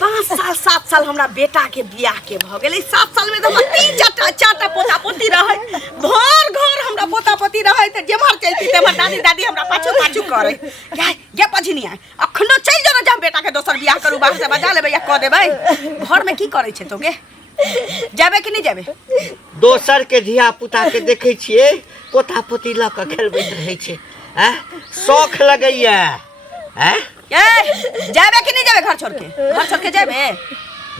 पाँच साल 7 साल हमरा बेटा के बियाह के भ गेलै 7 साल में तो 3-4 पोता पोती रहे भर घर हमरा पोता पोती रहे त जेमहर चलती तेमहर दादी दादी हमरा पाछू पाछू करे गे पछिनिया अखनो चल जाना जा बेटा के दोसर बियाह करू बाहर से बजा लेबै या क देबै घर में की करे छे तो गे जाबे कि नहीं जाबे दोसर के धिया पुता के देखे छिए पोता पोती ल के खेलबैत रहे छे हैं शौक लगैया हैं जाबे कि नहीं जाबे घर छोड़ के जाबे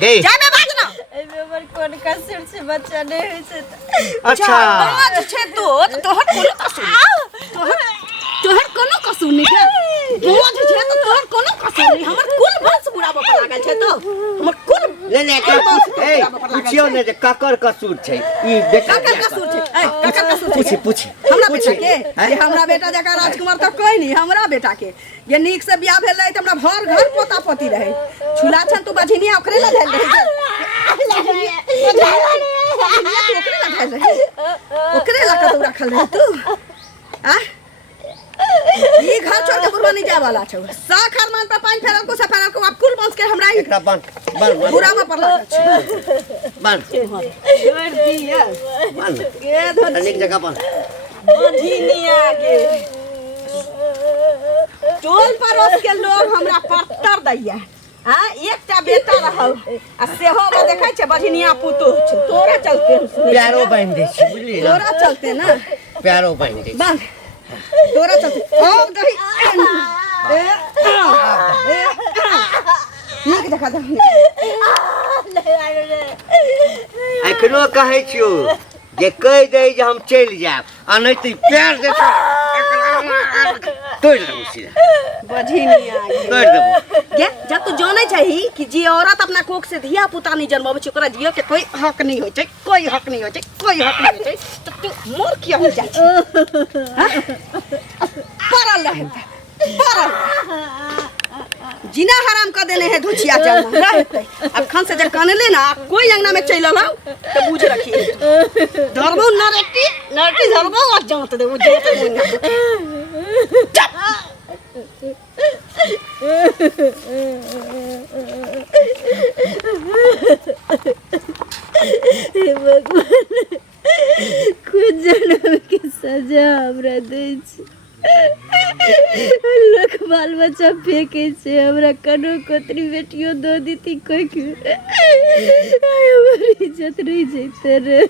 जाबे बाज ना एमे हमर कोन कसुर से बच्चा नहीं होय छै अच्छा बाज छे तो तोहर कोनो कसुर तोहर कोनो कसुर नहीं है बाज छे तो तोहर कोनो कसुर नहीं हमर कुल वंश बुढ़ाबो पर लागल छे तो हमर कुल ले ए पूछियो ने जे ककर कसुर छै ई बेटा ककर कसुर छै ककर कसुर छै पूछी हमरा बेटा के ये हमरा बेटा जका राजकुमार तो कोई नहीं हमरा बेटा के ये नीक से बियाह भेल रहे त हमरा भर घर पोता पोती रहे छुला छन तू बझिनिया ओकरे ला धैल रहे ओकरे ला कतौ रखल रहे तू आ ई घर छोड़ के बुढ़वा नहीं जाए वाला छौ साखर मान पर पानी फेरल को सफरल को अब कुल बंस के हमरा एकरा बन बुरा में पड़ला बन छोड़ दिया बन के धन अनेक जगह बन बझिनिया के टोल परोस के लोग हमरा पत्तर दैया हां एकटा बेटा रहल आ सेहो में देखै छै बझिनिया पुतो छै तोरा चलते प्यारो बांध दे छी बुझली तोरा चलते ना प्यारो बांध दे बांध तोरा चलते ओ दही नीक देखा दे अखनो कहै छियो जे कह दे जे हम चल जाब आ नहीं त प्यार दे तोड़ देबो सीधा बझिनिया तोड़ देबो गे जब तू जाने चाही कि जे औरत अपना कोख से धिया पुता नहीं जन्मावे छै ओकरा जियो के कोई हक नहीं होय छै कोई हक नहीं होय छै कोई हक नहीं होय छै त तू मोर किया हो जाय छै परल रहे परल जिना हराम कर देने है धुचिया जन्म रहते अखन से जब कनले ना कोई अंगना में चल लाओ तो बुझ रखिए धरबो नरटी धरबो और जात दे वो जात भगवान कुछ जन्म के सजा हमरा दै छै लोक बाल बच्चा फेंके छै हमरा कनो कोतरी बेटियो दो दीती कोई के हमारी इज्जत रही जैते रे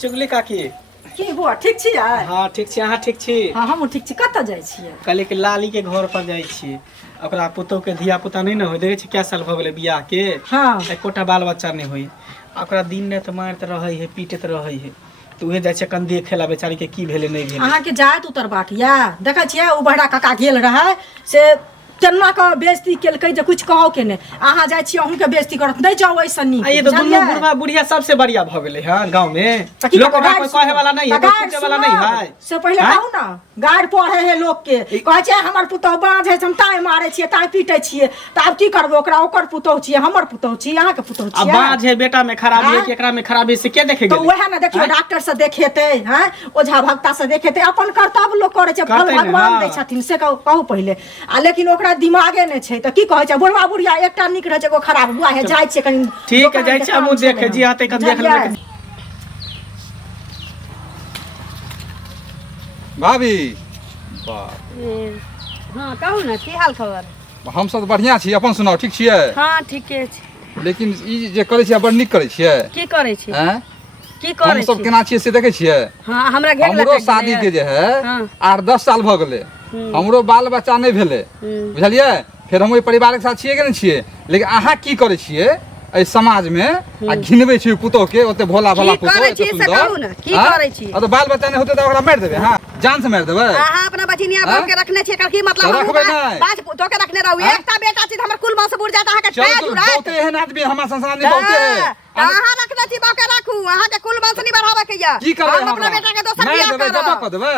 चुगली काकी की बुआ ठीक छी यार हां ठीक छी अहाँ ठीक छी हां हम ठीक छी कत जाय छियै कल के लाली के घर पर जाय छी ओकरा पुतो के धिया पुता नहीं न होय देखे छी क्या साल भ गेले बियाह के हां एकोटा बाल बच्चा नहीं होई ओकरा दिन ने त मारत रहै है पीटत रहै है तो उहे जाय छै कन देखेला बेचारी के की भेले नहीं भेले अहाँ के जात उतर बाटिया देखै छियै ओ बहरा काका गेल रहे से तेना का बेइज्जती केलकै जे कुछ कहो के ने अहाँ जाय छी अहूं के बेइज्जती करत नहीं जाओ ऐसा नी ये तो दुनु बुढ़वा बुढ़िया सबसे बढ़िया भ गेले हां गांव में लोग का कोई कहे वाला नहीं है कोई पूछे वाला नहीं है से पहले कहू ना गाड़ पढ़े है लोग के कहै छै हमर पुतौ बाँझ है हम ताय मारे छियै ताय पीटे छियै त अब की करबो ओकरा ओकर पुतौ छियै हमर पुतौ छियै अहाँ के पुतौ छियै अब बाँझ है बेटा में खराबी है कि एकरा में खराबी से के देखे तो वह ना देखियो डॉक्टर से देखेते हैं ओझा भक्ता से देखेते अपन कर्तव्य लोग करे छै भगवान दै छथिन से कहू पहले आ लेकिन ओकरा दिमागे ने छै त की कहै छै बुढ़वा बुढ़िया एकटा निक रहे छै एगो खराब बुआ है जाय छै कनी ठीक है जाय छै हमहु देखे जी आते कब देख लेबै भाभी हां कहू ना की हाल खबर हम सब बढ़िया छी अपन सुनाओ ठीक छियै हां ठीके छै लेकिन ई जे करै छियै बड़ नीक करै छियै की करै छी हैं की करै हम सब केना छियै से देखै छियै हां हमरा घेर हमरो शादी के जे है 8-10 साल भ गेलै हमरो बाल बच्चा नहीं भेले बुझलियै फिर हम ओइ परिवार के साथ छियै कि नहीं छियै लेकिन अहाँ की करै छियै ए समाज में आ घिनबै छी पुतो के ओते भोला भोला पुतो एते सुंदर की करै छी आ तो बाल बच्चा नहीं होते त ओकरा मार देबै हां जान से मार देबै अहाँ अपना बचिनिया बन के रखने छी एकर की मतलब रखबै नहीं बाज पुतो के रखने रहू एकटा बेटा छी हमर कुल वंश बुढ़ जात अहाँ के छाया जुड़ा बहुते एहन आदमी हमरा संसार में बहुते है अहाँ रखने छी बाके राखू अहाँ के कुल वंश नहीं बढ़ावे के या की करबै हम अपना बेटा के दोसर बियाह करब कर देबै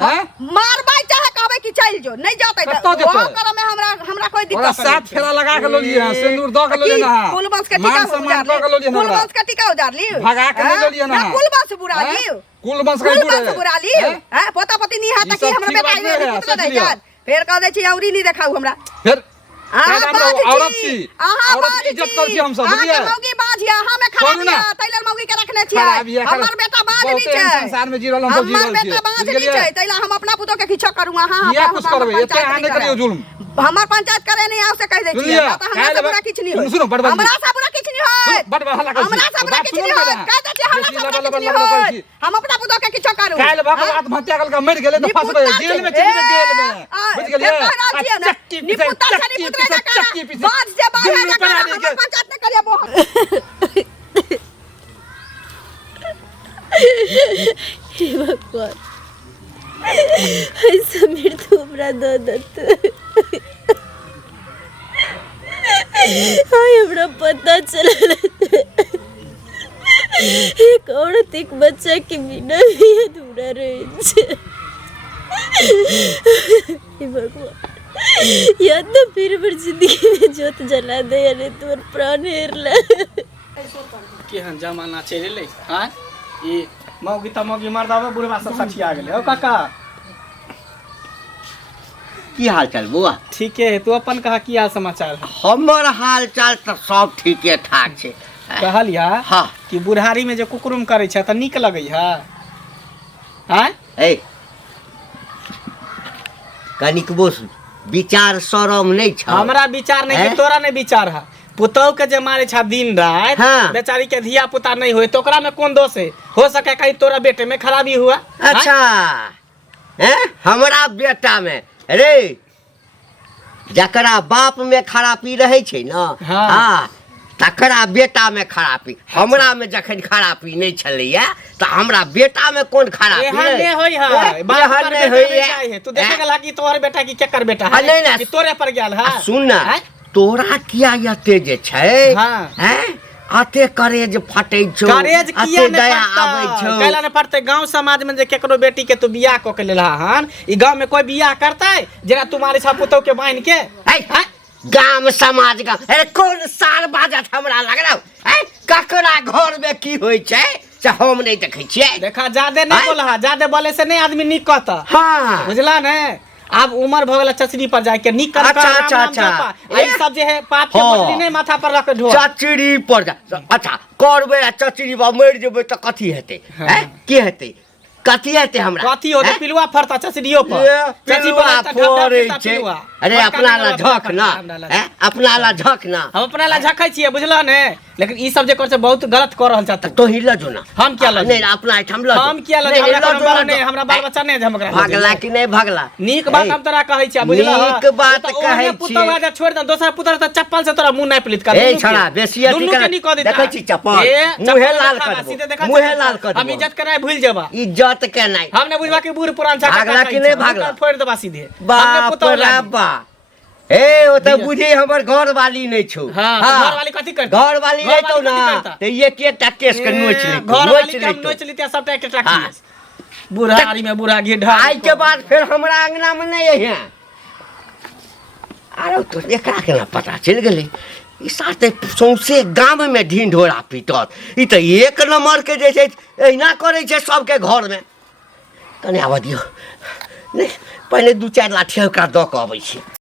हैं मारबै चाहे कहबै कि चल जो नहीं जाते कत्तो जेतै? वहां करे में हमरा कोई ओकरा दिक्कत साथ फेरा लगा के लोलिए हां सिंदूर द के लोलिए ना कुल बंस के टीका सम्मान द के लोलिए ना कुल बंस के टीका उजार ली भगा के नहीं लोलिए ना कुल बंस बुरा ली कुल बंस का कुल बुरे बंस बुरा ली हैं पोता पति नहीं हाथ ई की सब हमरा ठीक बेटा बात नहीं है, कितना सोच दे लियो। यार फिर कह दे छी औरी नहीं देखाऊ हमरा फिर अहाँ हम बाज औरत छी छी अहाँ औरत बाज की इज्जत छी कर छी हम सब अहाँ बुझिए के मौगी बाज या हमें खराब छोड़ू ना। या तैलर मौगी के रखने छी खराब ये हमर बेटा बाज नहीं बहुते छै संसार में जी रहल हम सब जी हमर रहल बेटा बाज छी नहीं छै तैला हम अपना पुतो के किछो करू अहाँ ये कुछ करबे एते अहाँ नहीं करियो जुल्म हमर पंचायत करे नहीं आउ से कह दे छी सुनिए, हमरा हमरा से बुरा किछ नहीं होय सुनो, बड़ बात हमरा से बुरा किछ नहीं होय बड़ हल्ला कर हमरा से बुरा किछ नहीं होय कह दे छी हमरा से बुरा किछ नहीं होय हम अपना पुतो के किछो करू काल बाप आत्महत्या कर के मर गेले तो फंसबे जेल में चली जेल में बुझ गेलिए चक्की पीछे बाज जे बाज दिल्ली है पर आने के पंचायत ने करिया हे भगवान ऐसा मृत्यु हमरा दो दत्त हाय हमरा पता चलल एक औरत एक बच्चा के बिना भी अधूरा रहे छे हे भगवान या तो फिर बर जिंदगी में जोत जला दे अरे तोर प्राण हेरला केहन जमाना चलि एलै हाँ ई मौगी त मौगी मर्दावे बुढ़वा सब सठिया गेलै ओ काका की हाल चाल बुआ ठीके है तू अपन कहा की हाल समाचार है हमर हाल चाल तो सब ठीके ठाक छै कहलिया हाँ कि बुढ़ारी में जे कुकुरुम करे छै त नीक लगै है हाँ ए कनिक बोस विचार शरम नहीं छ हमरा विचार नहीं हैं? कि तोरा नहीं विचार है पुतौ के जे मारे छा दिन रात हाँ। बेचारी के धिया पुता नहीं होए तो ओकरा में कौन दोष है हो सके कहीं तोरा बेटे में खराबी हुआ अच्छा हैं हमरा बेटा में रे जकरा बाप में खराबी रहे छै न हाँ। हाँ तकरा बेटा में खराबी हमरा में जखन खराबी नहीं छलैया तो हमरा बेटा में कोन खराबी एहन नहीं होई है एहन बात कर नहीं बेटा होई नहीं जाए है तू देखे गला कि तोहर बेटा की केकर बेटा हाँ, नहीं, है नहीं। कि तोरे पर गेल है सुन ना हैं? तोरा किया यते जे छै हाँ। हैं अते करेज फटै छौ करेज किया अते नहीं दया आबै पड़ता छौ कैला नहीं पड़ते गांव समाज में जे केकरो बेटी के तू बियाह क के लेला हन ई गांव में कोई बियाह करतै जेना तुम्हारे छा पुतौ के बांध के है गाम समाज का अरे कोन साल बाजत हमरा लगलौ है ककरा घर में की होय छै से हम नहीं देखै छियै देखा ज्यादा नहीं हैं? बोला ज्यादा बोले से नहीं आदमी निक कहता हाँ बुझला ने अब उम्र भ गेला चचरी पर जाके निक कर अच्छा, अच्छा, अच्छा। ई सब जे है पाप के हाँ। बोतली नहीं माथा पर रख के ढो चचरी पर जा अच्छा करबै आ चचरी बा मरि जेबै त कथी हेतै हाँ। हैं की हेतै कथी हेतै हमरा कथी होते हैं? पिलुआ फरता चचरियो पर चची पिलुआ बोले त ढप ढप फोड़ै देता छै पिलुआ। अरे बड़का अपना ला नहीं झक बड़का ना हमरा ला। हैं अपना ला झक ना हम अपना ला झकै छियै बुझला ने लेकिन ई सब जे कर छै बहुत गलत कर रहल छथि तो ही लजो ना हम क्या लजो? नहीं अपना ठाम लजो हम किया लगे नहीं, हमरा लजो, कोनो बड़ लजो। नहीं हमरा बाल बच्चा नहीं हम ओकरा भागला कि नहीं भागला नीक बात है? हम तोरा कहै छियै बुझला नीक बात कहै पुतौ छियै। आजा छोड़ दे दोसर पुत्र त चप्पल से तोरा मुंह नहीं पलित कर ए छड़ा बेसी अथी दुन्नू कर के नहीं कह देता देखै छी चप्पल मुहे लाल कर देबो मुहे लाल कर हम देबो इज्जत कराय भूल जेबा इज्जत के नहीं हमने बुझवा के बूढ़ पुरान छा भागला कि नहीं भागला? फोड़ देबा सीधे बाप पुतौ रे लागी। बा ए ओ त बुझी हमर घर वाली नहीं छौ हाँ, तो घर वाली कथी करता? घर वाली घर नहीं तो वाली कथी ना करता? ते ये केटा केस के नोच ले घर वाली काम नोच लेते सबटा एक टाकी हाँ। बुढ़ारी में बुढ़ा घेढा आज के बाद फिर हमरा अंगना में नहीं है अरे तो एकरा केना पता चल गेलै ई साथे सौंसे गांव में ढीन ढोरा पीटत ई त एक नंबर के जे छै एहिना करै छै सबके घर में कने आवा दियो नहीं पहले दू चार लाठी ओकरा द के अबै छी